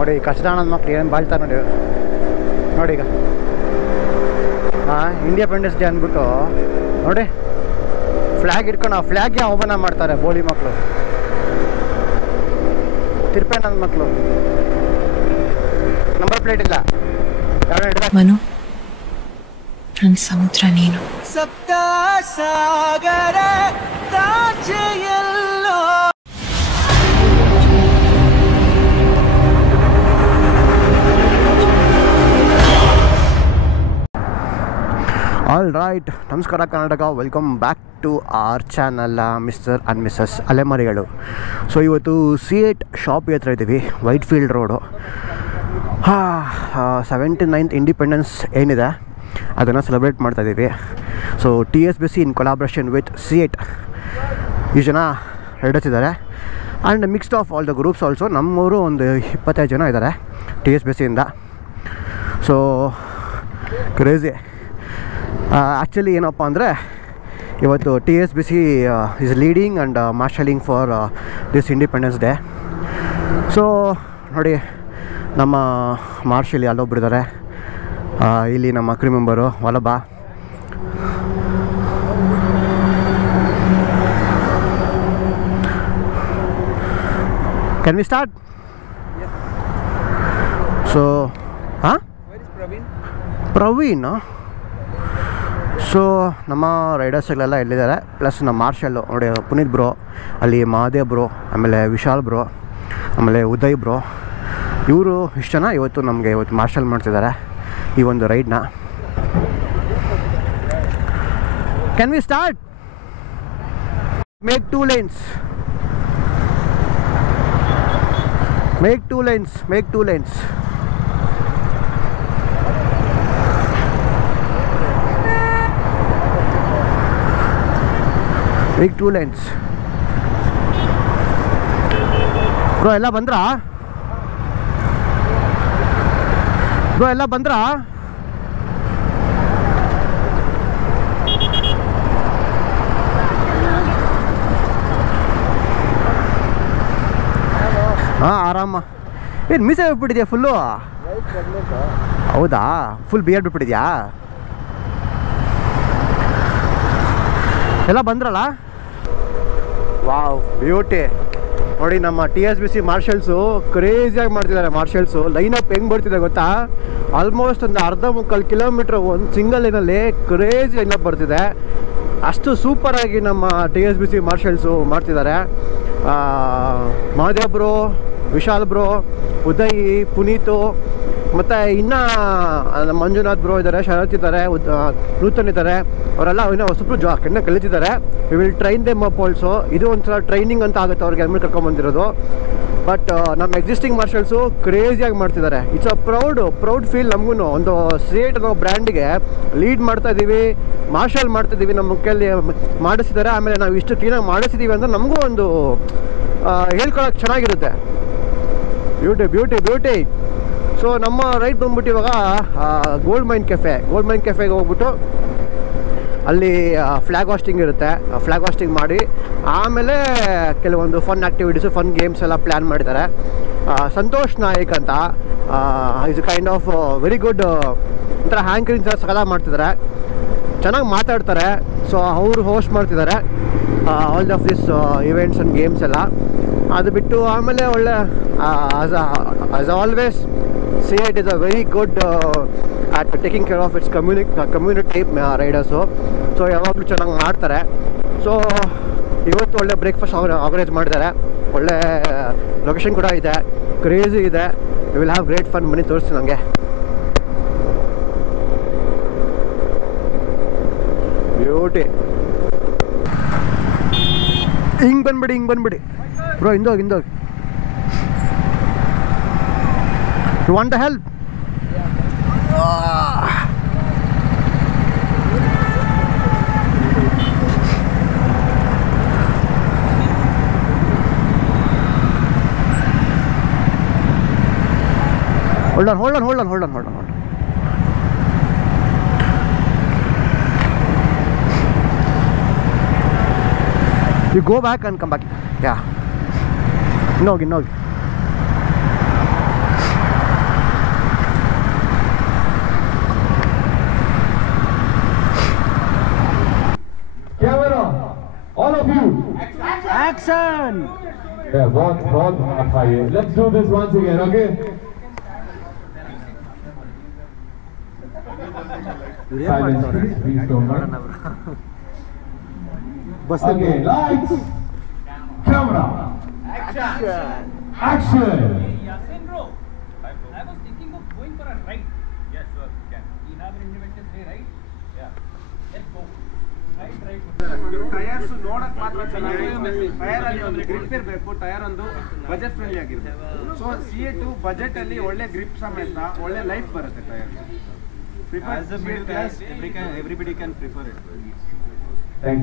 ನೋಡಿ ಕಷ್ಟದಾನದ ಮಕ್ಳು ಏನು ಬಾಳ್ತಾರೆ ನೋಡಿ ನೋಡಿ ಈಗ ಇಂಡಿಪೆಂಡೆನ್ಸ್ ಡೇ ಅಂದ್ಬಿಟ್ಟು ನೋಡಿ ಫ್ಲ್ಯಾಗ್ ಇಟ್ಕೊಂಡು ಆ ಫ್ಲ್ಯಾಗ್ಗೆ ಅವಮಾನ ಮಾಡ್ತಾರೆ ಬೋಳಿ ಮಕ್ಕಳು ತಿರ್ಪೆ ನನ್ನ ಮಕ್ಕಳು ನಂಬರ್ ಪ್ಲೇಟ್ ಇಲ್ಲ ಮನು ನನ್ನ ಸಮುದ್ರ ನೀನು ಸಪ್ತ ಸಾಗರ ತಾಚೆಯಲ್ಲೋ ಆಲ್ ರೈಟ್ ನಮಸ್ಕಾರ Karnataka welcome back to our channel mister and missus ಅಲೆಮಾರಿಗಳು. ಸೊ ಇವತ್ತು C8 ಶಾಪ್ ಹತ್ರ ಇದ್ದೀವಿ, white field road. 79th independence ಏನಿದೆ ಅದನ್ನು ಸೆಲೆಬ್ರೇಟ್ ಮಾಡ್ತಾಯಿದ್ದೀವಿ. So TSBC in collaboration with C8 ಈ ಜನ ರೈಡರ್ಸ್ ಇದ್ದಾರೆ and mixed of all the groups also. ನಮ್ಮವರು ಒಂದು 25 ಜನ ಇದ್ದಾರೆ TSBCಯಿಂದ. ಸೊ ಕ್ರೇಜಿ ಆ್ಯಕ್ಚುಲಿ ಏನಪ್ಪ ಅಂದರೆ ಇವತ್ತು TSBC is leading and marshalling for this Independence Day. So ನೋಡಿ ನಮ್ಮ ಮಾರ್ಷಲ್ ಅಲ್ಲೊಬ್ರು ಇದ್ದಾರೆ, ಇಲ್ಲಿ ನಮ್ಮ crew member Vallabh. Can we start? So Praveen. So ನಮ್ಮ ರೈಡರ್ಸ್ಗಳೆಲ್ಲ ಎಲ್ಲಿದ್ದಾರೆ, ಪ್ಲಸ್ ನಮ್ಮ ಮಾರ್ಷಲ್ಲು ನೋಡಿ ಪುನೀತ್ ಬ್ರೋ, ಅಲ್ಲಿ ಮಹಾದೇವ್ ಬ್ರೋ, ಆಮೇಲೆ ವಿಶಾಲ್ ಬ್ರೋ, ಆಮೇಲೆ ಉದಯ್ ಬ್ರೋ, ಇವರು ಇಷ್ಟು ಜನ ಇವತ್ತು ನಮಗೆ ಇವತ್ತು ಮಾರ್ಷಲ್ ಮಾಡ್ತಿದ್ದಾರೆ ಈ ಒಂದು ರೈಡ್ನ. Can we start? Make 2 lanes, make 2 lanes, make 2 lanes. Make 2 lanes. Bro ಎಲ್ಲ ಬಂದ್ರಾ? ಬ್ರೋ ಎಲ್ಲ ಬಂದ್ರಾ? ಹಾಂ ಆರಾಮ. ಏನು ಮೀಸೆ ಬಿಟ್ಬಿಟ್ಟಿದ್ಯಾ ಫುಲ್ಲು? ಹೌದಾ, ಫುಲ್ ಬಿಯರ್ಡ್ ಬಿಟ್ಬಿಟ್ಟಿದ್ಯಾ? ಎಲ್ಲ ಬಂದ್ರಲ್ಲ, ವಾವ್ ಬ್ಯೂಟಿ. ನೋಡಿ ನಮ್ಮ TSBC ಮಾರ್ಷಲ್ಸು ಕ್ರೇಜಿಯಾಗಿ ಮಾಡ್ತಿದ್ದಾರೆ. ಮಾರ್ಷಲ್ಸು ಲೈನಪ್ ಹೆಂಗೆ ಬರ್ತಿದೆ ಗೊತ್ತಾ, ಆಲ್ಮೋಸ್ಟ್ ಒಂದು 1/2-3 ಕಿಲೋಮೀಟ್ರ್ ಒಂದು ಸಿಂಗಲ್ ಲೈನಲ್ಲಿ ಕ್ರೇಜಿ ಲೈನಪ್ ಬರ್ತಿದೆ. ಅಷ್ಟು ಸೂಪರಾಗಿ ನಮ್ಮ TSBC ಮಾರ್ಷಲ್ಸು ಮಾಡ್ತಿದ್ದಾರೆ. ಮಹಾದೇವ್ ಬ್ರೋ, ವಿಶಾಲ್ ಬ್ರೋ, ಉದಯ್, ಪುನೀತು, ಮತ್ತು ಇನ್ನೂ ಮಂಜುನಾಥ್ ಬ್ರೋ ಇದ್ದಾರೆ, ಶರತ್ ಇದ್ದಾರೆ, ನೂತನ್ ಇದ್ದಾರೆ. ಅವರೆಲ್ಲ ಇನ್ನೂ ಸ್ವಲ್ಪ ಕಣ್ಣ ಕಲಿತಿದ್ದಾರೆ. We will train them up also. ಇದು ಒಂಥರ ಟ್ರೈನಿಂಗ್ ಅಂತ ಆಗುತ್ತೆ ಅವ್ರಿಗೆ, ಹೆಲ್ಮೆಟ್ ಕರ್ಕೊಂಬಂದಿರೋದು. ಬಟ್ ನಮ್ಮ ಎಕ್ಸಿಸ್ಟಿಂಗ್ ಮಾರ್ಷಲ್ಸು ಕ್ರೇಜಿಯಾಗಿ ಮಾಡ್ತಿದ್ದಾರೆ. ಇಟ್ಸ್ ಅ ಪ್ರೌಡ್ ಫೀಲ್ ನಮಗೂ. ಒಂದು C8 ಅನ್ನೋ ಬ್ರ್ಯಾಂಡಿಗೆ ಲೀಡ್ ಮಾಡ್ತಾಯಿದ್ದೀವಿ, ಮಾರ್ಷಲ್ ಮಾಡ್ತಾಯಿದ್ದೀವಿ, ನಮ್ಮ ಕೈಯಲ್ಲಿ ಮಾಡಿಸಿದ್ದಾರೆ. ಆಮೇಲೆ ನಾವು ಇಷ್ಟು ಕ್ಲೀನಾಗಿ ಮಾಡಿಸಿದ್ದೀವಿ ಅಂದರೆ ನಮಗೂ ಒಂದು ಹೇಳ್ಕೊಳಕ್ಕೆ ಚೆನ್ನಾಗಿರುತ್ತೆ. Beauty beauty beauty. ಸೊ ನಮ್ಮ ರೈಟ್ ಬಂದ್ಬಿಟ್ಟು ಇವಾಗ ಗೋಲ್ಡ್ ಮೈನ್ ಕೆಫೆಗೆ ಹೋಗ್ಬಿಟ್ಟು ಅಲ್ಲಿ ಫ್ಲ್ಯಾಗ್ ಹಾಸ್ಟಿಂಗ್ ಇರುತ್ತೆ. ಫ್ಲ್ಯಾಗ್ ಹಾಸ್ಟಿಂಗ್ ಮಾಡಿ ಆಮೇಲೆ ಕೆಲವೊಂದು ಫನ್ ಆ್ಯಕ್ಟಿವಿಟೀಸು, ಫನ್ ಗೇಮ್ಸ್ ಎಲ್ಲ ಪ್ಲ್ಯಾನ್ ಮಾಡಿದ್ದಾರೆ. ಸಂತೋಷ್ ನಾಯಕ್ ಅಂತ is kind of very good, ಒಂಥರ ಹ್ಯಾಂಕರಿಂಗ್ ಸಕಲ ಮಾಡ್ತಿದ್ದಾರೆ, ಚೆನ್ನಾಗಿ ಮಾತಾಡ್ತಾರೆ. ಸೊ ಅವರು ಹೋಸ್ಟ್ ಮಾಡ್ತಿದ್ದಾರೆ all of this events and games ಎಲ್ಲ. ಅದು ಬಿಟ್ಟು ಆಮೇಲೆ ಒಳ್ಳೆ as always C8 is a very good at taking care of its community riders. So ಯಾವಾಗಲೂ ಚೆನ್ನಾಗಿ ಮಾಡ್ತಾರೆ. ಸೊ ಇವತ್ತು ಒಳ್ಳೆ ಬ್ರೇಕ್ಫಾಸ್ಟ್ ಆರ್ಗನೈಸ್ ಮಾಡಿದ್ದಾರೆ. ಒಳ್ಳೆ ಲೊಕೇಶನ್ ಕೂಡ ಇದೆ, ಕ್ರೇಜಿ ಇದೆ. We will have great fun. ಬನ್ನಿ ತೋರಿಸ್ತೀನಿ ನನಗೆ. ಬ್ಯೂಟಿ. ಹಿಂಗೆ ಬಂದ್ಬಿಡಿ bro, ಹಿಂದೋಗಿ. You want the help? Hold on. You go back and come back. Yeah. ಇನ್ನೋಗಿ. of you. Action! Yeah, बहुत अच्छा है. Let's do this once again, okay? Silence, please don't mind. Okay, lights, camera, action. Yasin bro, I was thinking of going for a ride. Yes, sure, you can. We have an Independence Day, right? Yeah. Let's go. Right. Tyres ನೋಡಕ್ ಮಾತ್ರ ಚೆನ್ನಾಗಿದೆ. Tyre ಅಲ್ಲಿ ಒಂದು grip ಇರಬೇಕು. Tyre ಒಂದು budget friendly ಆಗಿರುತ್ತೆ. So C8 budget ಅಲ್ಲಿ ಒಳ್ಳೆ ಗ್ರಿಪ್ ಸಮೇತ ಒಳ್ಳೆ ಲೈಫ್ ಬರುತ್ತೆ tyre. As a middle class, everybody can prefer it. Thank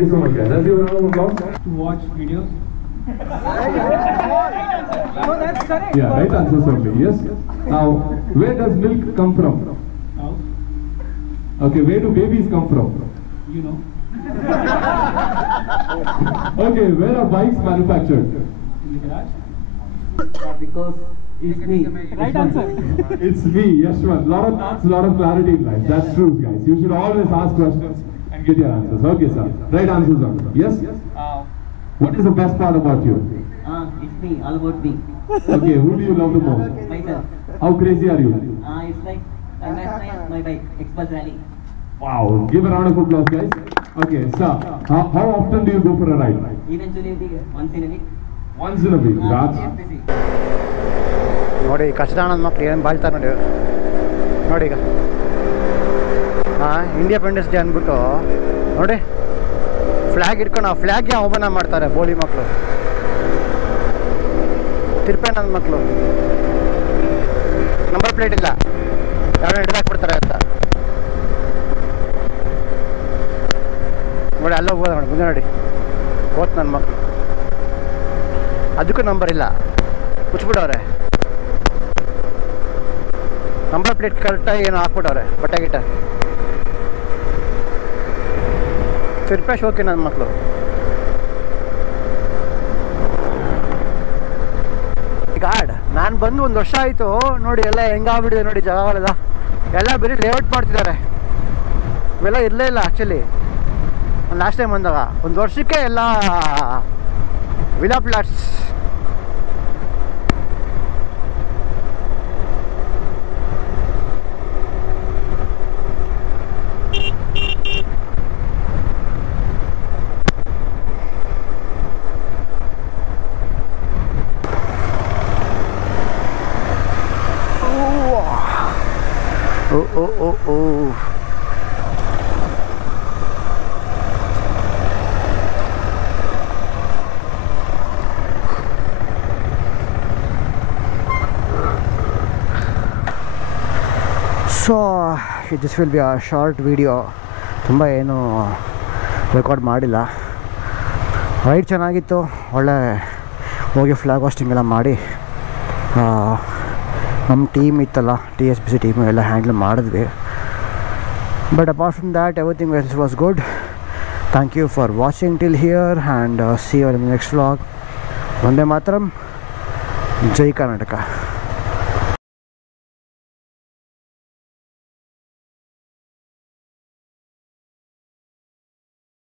you so much, guys. Let's give a round of applause. To watch videos. So that's correct. Yeah, right answers only. Yes. Now, where does milk come from? How? Okay, where do babies come from? You know. Okay, where are bikes manufactured? In the garage. Because it's me. Right answer. It's me, Yashwant. Lot of clarity in life. That's true, guys. You should always ask questions and get your answers. Okay, sir. Right answers only. Yes? What is the best part about you? It's me, all about me. Okay, who do you love the most? Myself. How crazy are you? It's like my bike, Express Rally. Wow, give a round of applause, guys. Okay, sir, how often do you go for a ride? Eventually, once in a week. Once in a week. That's ನೋಡಿ ಕಷ್ಟದಾನದ ಮಕ್ಳು ಏನು ಬಾಳ್ತಾರೆ ನೋಡಿ ನೋಡಿ ಈಗ independence day ಅಂದ್ಬಿಟ್ಟು ನೋಡಿ flag ಇಟ್ಕೊಂಡು ಆ ಫ್ಲ್ಯಾಗ್ಗೆ ಅವಮಾನ ಮಾಡ್ತಾರೆ ಬೋಳಿ ಮಕ್ಕಳು ತಿರ್ಪೆ ನನ್ನ ಮಕ್ಕಳು ನಂಬರ್ ಪ್ಲೇಟ್ ಇಲ್ಲ ಯಾರೋ ಹಿಡಿದಾಕ್ಬಿಡ್ತಾರೆ ಅಂತ ನೋಡಿ ಅಲ್ಲೇ ಹೋಗೋದು ನೋಡಿ ಮುಂದೆ ನೋಡಿ ಹೋತ್ ನನ್ನ ಮಕ್ಕಳು ಅದಕ್ಕೂ ನಂಬರ್ ಇಲ್ಲ ಮುಚ್ಬಿಡವ್ರೆ ನಂಬರ್ ಪ್ಲೇಟ್ ಕರೆಕ್ಟಾಗಿ ಏನೋ ಹಾಕ್ಬಿಟ್ಟವ್ರೆ ಬಟ್ಟೆ ಗಿಟ್ಟ ತಿರ್ಪೆ ಶೋಕಿ ನನ್ನ ಮಕ್ಕಳು ಗಾಡ್ ನಾನು ಬಂದು 1 ವರ್ಷ ಆಯಿತು ನೋಡಿ ಎಲ್ಲ ಹೆಂಗಾಗ್ಬಿಟ್ಟಿದೆ ನೋಡಿ ಜಾಗಗಳೆಲ್ಲ ಎಲ್ಲ ಬರೀ ಲೇಔಟ್ ಮಾಡ್ತಿದ್ದಾರೆ ಇವೆಲ್ಲ ಇರಲೇ ಇಲ್ಲ ಆ್ಯಕ್ಚುಲಿ ಲಾಸ್ಟ್ ಟೈಮ್ ಬಂದಾಗ 1 ವರ್ಷಕ್ಕೆ ಎಲ್ಲ villa flats so this will be a short video ತುಂಬ ಏನು ರೆಕಾರ್ಡ್ ಮಾಡಿಲ್ಲ ರೈಡ್ ಚೆನ್ನಾಗಿತ್ತು ಒಳ್ಳೆ ಹೋಗಿ ಫ್ಲಾಗ್ ಹೋಸ್ಟಿಂಗ್ ಎಲ್ಲ ಮಾಡಿ ನಮ್ಮ ಟೀಮ್ ಇತ್ತಲ್ಲ TSBC ಟೀಮು ಎಲ್ಲ ಹ್ಯಾಂಡಲ್ ಮಾಡಿದ್ವಿ but apart from that everything else was good thank you for watching till here and see you in the next vlog Vande Mataram Jai Karnataka.